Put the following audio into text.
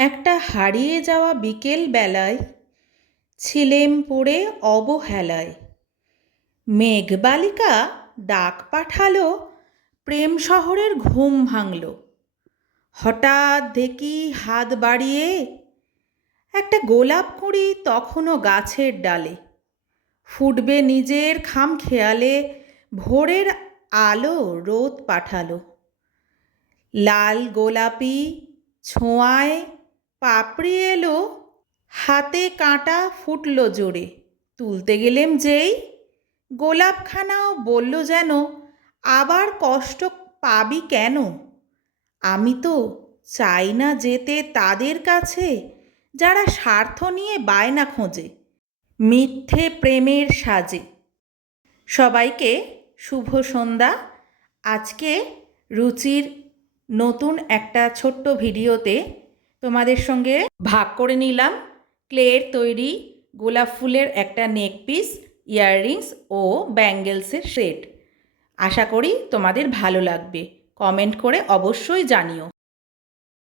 একটা হারিয়ে যাওয়া বিকেল বেলায় ছিলেম পড়ে অবহেলায়। মেঘবালিকা ডাক পাঠালো, প্রেম শহরের ঘুম ভাঙল। হঠাৎ দেখি হাত বাড়িয়ে একটা গোলাপ কুঁড়ি তখনও গাছের ডালে। ফুটবে নিজের খাম খেয়ালে, ভোরের আলো রোদ পাঠালো। লাল গোলাপি ছোঁয়ায় পাপড়ি এলো, হাতে কাঁটা ফুটল জোরে। তুলতে গেলেম যেই, গোলাপখানাও বলল যেন, আবার কষ্ট পাবি কেন। আমি তো চাই না যেতে তাদের কাছে, যারা স্বার্থ নিয়ে বায়না খোঁজে মিথ্যে প্রেমের সাজে। সবাইকে শুভ সন্ধ্যা। আজকে রুচির নতুন একটা ছোট্ট ভিডিওতে তোমাদের সঙ্গে ভাগ করে নিলাম ক্লের তৈরি গোলাপ ফুলের একটা নেক পিস, ইয়াররিংস ও ব্যাঙ্গেলসের সেট। আশা করি তোমাদের ভালো লাগবে। কমেন্ট করে অবশ্যই জানিও।